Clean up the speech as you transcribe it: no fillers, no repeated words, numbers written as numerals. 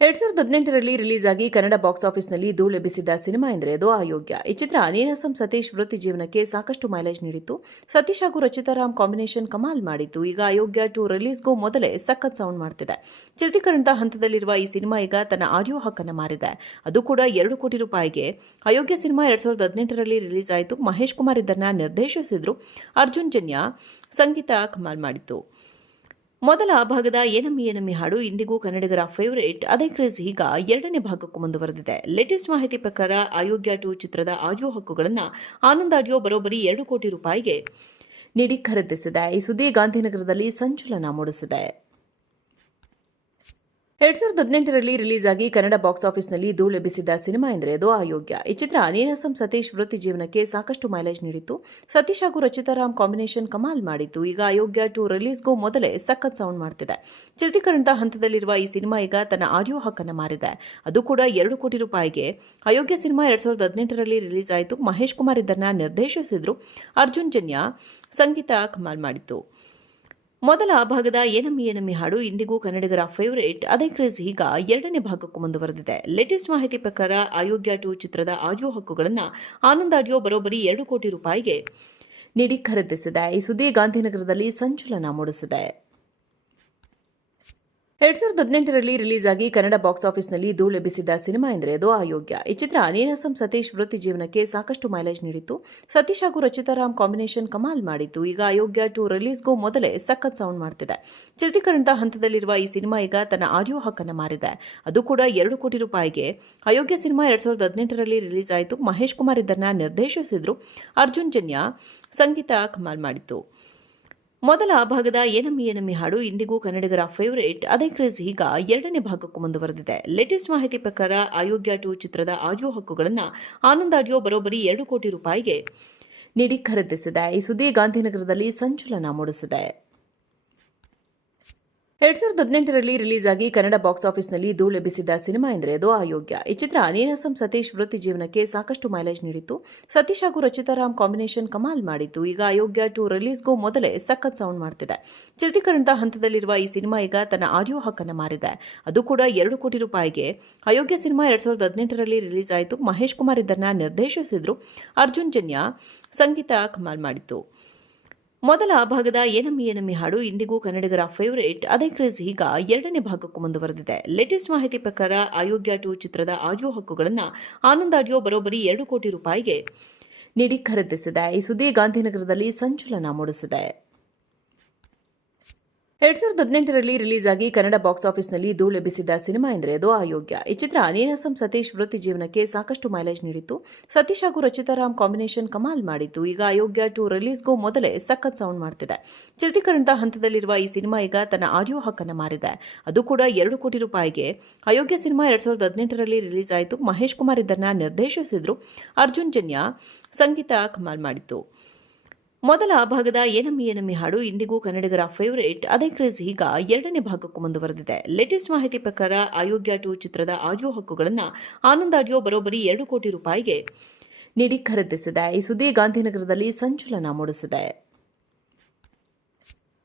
2018ರಲ್ಲಿ release ಆಗಿ Kannada box ಆಫೀಸ್ನಲ್ಲಿ ಧೂಳೆಬ್ಬಿಸಿದ್ದ cinema ಎಂದರೆ ಅದು ಅಯೋಗ್ಯ. ಈ ಚಿತ್ರ ನೀನಾಸಂ ಸತೀಶ್ ವೃತ್ತಿ ಜೀವನಕ್ಕೆ ಸಾಕಷ್ಟು ಮೈಲೇಜ್ ನೀಡಿತ್ತು. ಸತೀಶ್ ಹಾಗೂ ರಚಿತಾರಾಮ್ ಕಾಂಬಿನೇಷನ್ ಕಮಾಲ್ ಮಾಡಿತ್ತು. ಈಗ ಅಯೋಗ್ಯ 2 ರಿಲೀಸ್ಗೂ ಮೊದಲೇ ಸಖತ್ ಸೌಂಡ್ ಮಾಡ್ತಿದೆ. ಚಿತ್ರೀಕರಣದ ಹಂತದಲ್ಲಿರುವ ಈ ಸಿನಿಮಾ ಈಗ ತನ್ನ ಆಡಿಯೋ ಹಕ್ಕನ್ನು ಮಾರಿದೆ. ಅದು ಕೂಡ 2 ಕೋಟಿ ರೂಪಾಯಿಗೆ. ಅಯೋಗ್ಯ ಸಿನಿಮಾ 2018ರಲ್ಲಿ ರಿಲೀಸ್ ಆಯಿತು. ಮಹೇಶ್ ಕುಮಾರ್ ಇದನ್ನ ನಿರ್ದೇಶಿಸಿದ್ರು. ಅರ್ಜುನ್ ಜನ್ಯ ಸಂಗೀತ ಕಮಾಲ್ ಮಾಡಿತ್ತು. ಮೊದಲ ಭಾಗದ ಏನಮ್ಮಿ ಏನಮ್ಮಿ ಹಾಡು ಇಂದಿಗೂ ಕನ್ನಡಿಗರ ಫೇವರೇಟ್. ಅದೇ ಕ್ರೇಜ್ ಈಗ 2ನೇ ಭಾಗಕ್ಕೂ ಮುಂದುವರೆದಿದೆ. ಲೇಟೆಸ್ಟ್ ಮಾಹಿತಿ ಪ್ರಕಾರ ಅಯೋಗ್ಯ 2 ಚಿತ್ರದ ಆಡಿಯೋ ಹಕ್ಕುಗಳನ್ನು ಆನಂದ್ ಆಡಿಯೋ ಬರೋಬ್ಬರಿ 2 ಕೋಟಿ ರೂಪಾಯಿಗೆ ನೀಡಿ ಖರೀದಿಸಿದೆ. ಈ ಸುದ್ದಿ ಗಾಂಧಿನಗರದಲ್ಲಿ ಸಂಚಲನ ಮೂಡಿಸಿದೆ. 2018ರಲ್ಲಿ ರಿಲೀಸ್ ಆಗಿ ಕನ್ನಡ ಬಾಕ್ಸ್ ಆಫೀಸ್ನಲ್ಲಿ ಧೂಳೆಬ್ಬಿಸಿದ್ದ ಸಿನಿಮಾ ಎಂದರೆ ಅದು ಅಯೋಗ್ಯ. ಈ ಚಿತ್ರ ನೀನಾಸಂ ಸತೀಶ್ ವೃತ್ತಿ ಜೀವನಕ್ಕೆ ಸಾಕಷ್ಟು ಮೈಲೇಜ್ ನೀಡಿತ್ತು. ಸತೀಶ್ ಹಾಗೂ ರಚಿತಾರಾಮ್ ಕಾಂಬಿನೇಷನ್ ಕಮಾಲ್ ಮಾಡಿತ್ತು. ಈಗ ಅಯೋಗ್ಯ 2 ರಿಲೀಸ್ಗೂ ಮೊದಲೇ ಸಖತ್ ಸೌಂಡ್ ಮಾಡ್ತಿದೆ. ಚಿತ್ರೀಕರಣದ ಹಂತದಲ್ಲಿರುವ ಈ ಸಿನಿಮಾ ಈಗ ತನ್ನ ಆಡಿಯೋ ಹಕ್ಕನ್ನು ಮಾರಿದೆ. ಅದು ಕೂಡ 2 ಕೋಟಿ ರೂಪಾಯಿಗೆ. ಅಯೋಗ್ಯ ಸಿನಿಮಾ 2018ರಲ್ಲಿ ರಿಲೀಸ್ ಆಯಿತು. ಮಹೇಶ್ ಕುಮಾರ್ ಇದನ್ನ ನಿರ್ದೇಶಿಸಿದ್ರು. ಅರ್ಜುನ್ ಜನ್ಯ ಸಂಗೀತ ಕಮಾಲ್ ಮಾಡಿತ್ತು. ಮೊದಲ ಭಾಗದ ಏನಮ್ಮಿ ಏನಮ್ಮಿ ಹಾಡು ಇಂದಿಗೂ ಕನ್ನಡಿಗರ ಫೇವರೇಟ್. ಅದೇ ಕ್ರೇಜ್ ಈಗ 2ನೇ ಭಾಗಕ್ಕೂ ಮುಂದುವರೆದಿದೆ. ಲೇಟೆಸ್ಟ್ ಮಾಹಿತಿ ಪ್ರಕಾರ ಅಯೋಗ್ಯ 2 ಚಿತ್ರದ ಆಡಿಯೋ ಹಕ್ಕುಗಳನ್ನು ಆನಂದ್ ಆಡಿಯೋ ಬರೋಬ್ಬರಿ 2 ಕೋಟಿ ರೂಪಾಯಿಗೆ ನೀಡಿ ಖರೀದಿಸಿದೆ. ಈ ಸುದ್ದಿ ಗಾಂಧಿನಗರದಲ್ಲಿ ಸಂಚಲನ ಮೂಡಿಸಿದೆ. 2018ರಲ್ಲಿ ರಿಲೀಸ್ ಆಗಿ ಕನ್ನಡ ಬಾಕ್ಸ್ ಆಫೀಸ್ನಲ್ಲಿ ಧೂಳೆಬ್ಬಿಸಿದ್ದ ಸಿನಿಮಾ ಎಂದರೆ ಅದು ಅಯೋಗ್ಯ. ಈ ಚಿತ್ರ ನೀನಾಸಂ ಸತೀಶ್ ವೃತ್ತಿ ಜೀವನಕ್ಕೆ ಸಾಕಷ್ಟು ಮೈಲೇಜ್ ನೀಡಿತ್ತು. ಸತೀಶ್ ಹಾಗೂ ರಚಿತಾರಾಮ್ ಕಾಂಬಿನೇಷನ್ ಕಮಾಲ್ ಮಾಡಿತ್ತು. ಈಗ ಅಯೋಗ್ಯ 2 ರಿಲೀಸ್ಗೂ ಮೊದಲೇ ಸಖತ್ ಸೌಂಡ್ ಮಾಡ್ತಿದೆ. ಚಿತ್ರೀಕರಣದ ಹಂತದಲ್ಲಿರುವ ಈ ಸಿನಿಮಾ ಈಗ ತನ್ನ ಆಡಿಯೋ ಹಕ್ಕನ್ನು ಮಾರಿದೆ. ಅದು ಕೂಡ 2 ಕೋಟಿ ರೂಪಾಯಿಗೆ. ಅಯೋಗ್ಯ ಸಿನಿಮಾ 2018ರಲ್ಲಿ ರಿಲೀಸ್ ಆಯಿತು. ಮಹೇಶ್ ಕುಮಾರ್ ಇದನ್ನ ನಿರ್ದೇಶಿಸಿದ್ರು. ಅರ್ಜುನ್ ಜನ್ಯ ಸಂಗೀತ ಕಮಾಲ್ ಮಾಡಿತ್ತು. ಮೊದಲ ಭಾಗದ ಏನಮ್ಮಿ ಏನಮ್ಮಿ ಹಾಡು ಇಂದಿಗೂ ಕನ್ನಡಿಗರ ಫೇವರೇಟ್. ಅದೇ ಕ್ರೇಜ್ ಈಗ 2ನೇ ಭಾಗಕ್ಕೂ ಮುಂದುವರೆದಿದೆ. ಲೇಟೆಸ್ಟ್ ಮಾಹಿತಿ ಪ್ರಕಾರ ಅಯೋಗ್ಯ 2 ಚಿತ್ರದ ಆಡಿಯೋ ಹಕ್ಕುಗಳನ್ನು ಆನಂದ್ ಆಡಿಯೋ ಬರೋಬ್ಬರಿ 2 ಕೋಟಿ ರೂಪಾಯಿಗೆ ನೀಡಿ ಖರೀದಿಸಿದೆ. ಈ ಸುದ್ದಿ ಗಾಂಧಿನಗರದಲ್ಲಿ ಸಂಚಲನ ಮೂಡಿಸಿದೆ. 2018ರಲ್ಲಿ ರಿಲೀಸ್ ಆಗಿ ಕನ್ನಡ ಬಾಕ್ಸ್ ಆಫೀಸ್ನಲ್ಲಿ ಧೂಳೆಬ್ಬಿಸಿದ್ದ ಸಿನಿಮಾ ಎಂದರೆ ಅದು ಅಯೋಗ್ಯ. ಈ ಚಿತ್ರ ನೀನಾಸಂ ಸತೀಶ್ ವೃತ್ತಿ ಜೀವನಕ್ಕೆ ಸಾಕಷ್ಟು ಮೈಲೇಜ್ ನೀಡಿತ್ತು. ಸತೀಶ್ ಹಾಗೂ ರಚಿತಾರಾಮ್ ಕಾಂಬಿನೇಷನ್ ಕಮಾಲ್ ಮಾಡಿತ್ತು. ಈಗ ಅಯೋಗ್ಯ 2 ರಿಲೀಸ್ಗೂ ಮೊದಲೇ ಸಖತ್ ಸೌಂಡ್ ಮಾಡ್ತಿದೆ. ಚಿತ್ರೀಕರಣದ ಹಂತದಲ್ಲಿರುವ ಈ ಸಿನಿಮಾ ಈಗ ತನ್ನ ಆಡಿಯೋ ಹಕ್ಕನ್ನು ಮಾರಿದೆ. ಅದು ಕೂಡ 2 ಕೋಟಿ ರೂಪಾಯಿಗೆ. ಅಯೋಗ್ಯ ಸಿನಿಮಾ 2018ರಲ್ಲಿ ರಿಲೀಸ್ ಆಯಿತು. ಮಹೇಶ್ ಕುಮಾರ್ ಇದನ್ನ ನಿರ್ದೇಶಿಸಿದ್ರು. ಅರ್ಜುನ್ ಜನ್ಯ ಸಂಗೀತ ಕಮಾಲ್ ಮಾಡಿತ್ತು. ಮೊದಲ ಭಾಗದ ಏನಮ್ಮಿ ಏನಮ್ಮಿ ಹಾಡು ಇಂದಿಗೂ ಕನ್ನಡಿಗರ ಫೇವರೇಟ್. ಅದೇ ಕ್ರೇಜ್ ಈಗ 2ನೇ ಭಾಗಕ್ಕೂ ಮುಂದುವರೆದಿದೆ. ಲೇಟೆಸ್ಟ್ ಮಾಹಿತಿ ಪ್ರಕಾರ ಅಯೋಗ್ಯ 2 ಚಿತ್ರದ ಆಡಿಯೋ ಹಕ್ಕುಗಳನ್ನು ಆನಂದ್ ಆಡಿಯೋ ಬರೋಬ್ಬರಿ 2 ಕೋಟಿ ರೂಪಾಯಿಗೆ ನೀಡಿ ಖರೀದಿಸಿದೆ. ಈ ಸುದ್ದಿ ಗಾಂಧಿನಗರದಲ್ಲಿ ಸಂಚಲನ ಮೂಡಿಸಿದೆ. 2018ರಲ್ಲಿ ರಿಲೀಸ್ ಆಗಿ ಕನ್ನಡ ಬಾಕ್ಸ್ ಆಫೀಸ್ನಲ್ಲಿ ಧೂಳೆಬ್ಬಿಸಿದ್ದ ಸಿನಿಮಾ ಎಂದರೆ ಅದು ಅಯೋಗ್ಯ. ಈ ಚಿತ್ರ ನೀನಾಸಂ ಸತೀಶ್ ವೃತ್ತಿ ಜೀವನಕ್ಕೆ ಸಾಕಷ್ಟು ಮೈಲೇಜ್ ನೀಡಿತ್ತು. ಸತೀಶ್ ಹಾಗೂ ರಚಿತಾರಾಮ್ ಕಾಂಬಿನೇಷನ್ ಕಮಾಲ್ ಮಾಡಿತ್ತು. ಈಗ ಅಯೋಗ್ಯ 2 ರಿಲೀಸ್ಗೂ ಮೊದಲೇ ಸಖತ್ ಸೌಂಡ್ ಮಾಡ್ತಿದೆ. ಚಿತ್ರೀಕರಣದ ಹಂತದಲ್ಲಿರುವ ಈ ಸಿನಿಮಾ ಈಗ ತನ್ನ ಆಡಿಯೋ ಹಕ್ಕನ್ನು ಮಾರಿದೆ. ಅದು ಕೂಡ 2 ಕೋಟಿ ರೂಪಾಯಿಗೆ. ಅಯೋಗ್ಯ ಸಿನಿಮಾ 2018ರಲ್ಲಿ ರಿಲೀಸ್ ಆಯಿತು. ಮಹೇಶ್ ಕುಮಾರ್ ಇದನ್ನ ನಿರ್ದೇಶಿಸಿದ್ರು. ಅರ್ಜುನ್ ಜನ್ಯ ಸಂಗೀತ ಕಮಾಲ್ ಮಾಡಿತ್ತು. ಮೊದಲ ಭಾಗದ ಏನಮ್ಮಿ ಏನಮ್ಮಿ ಹಾಡು ಇಂದಿಗೂ ಕನ್ನಡಿಗರ ಫೇವರೇಟ್. ಅದೇ ಕ್ರೇಜ್ ಈಗ 2ನೇ ಭಾಗಕ್ಕೂ ಮುಂದುವರೆದಿದೆ. ಲೇಟೆಸ್ಟ್ ಮಾಹಿತಿ ಪ್ರಕಾರ ಅಯೋಗ್ಯ 2 ಚಿತ್ರದ ಆಡಿಯೋ ಹಕ್ಕುಗಳನ್ನು ಆನಂದ್ ಆಡಿಯೋ ಬರೋಬ್ಬರಿ 2 ಕೋಟಿ ರೂಪಾಯಿಗೆ ನೀಡಿ ಖರೀದಿಸಿದೆ. ಈ ಸುದ್ದಿ ಗಾಂಧಿನಗರದಲ್ಲಿ ಸಂಚಲನ ಮೂಡಿಸಿದೆ.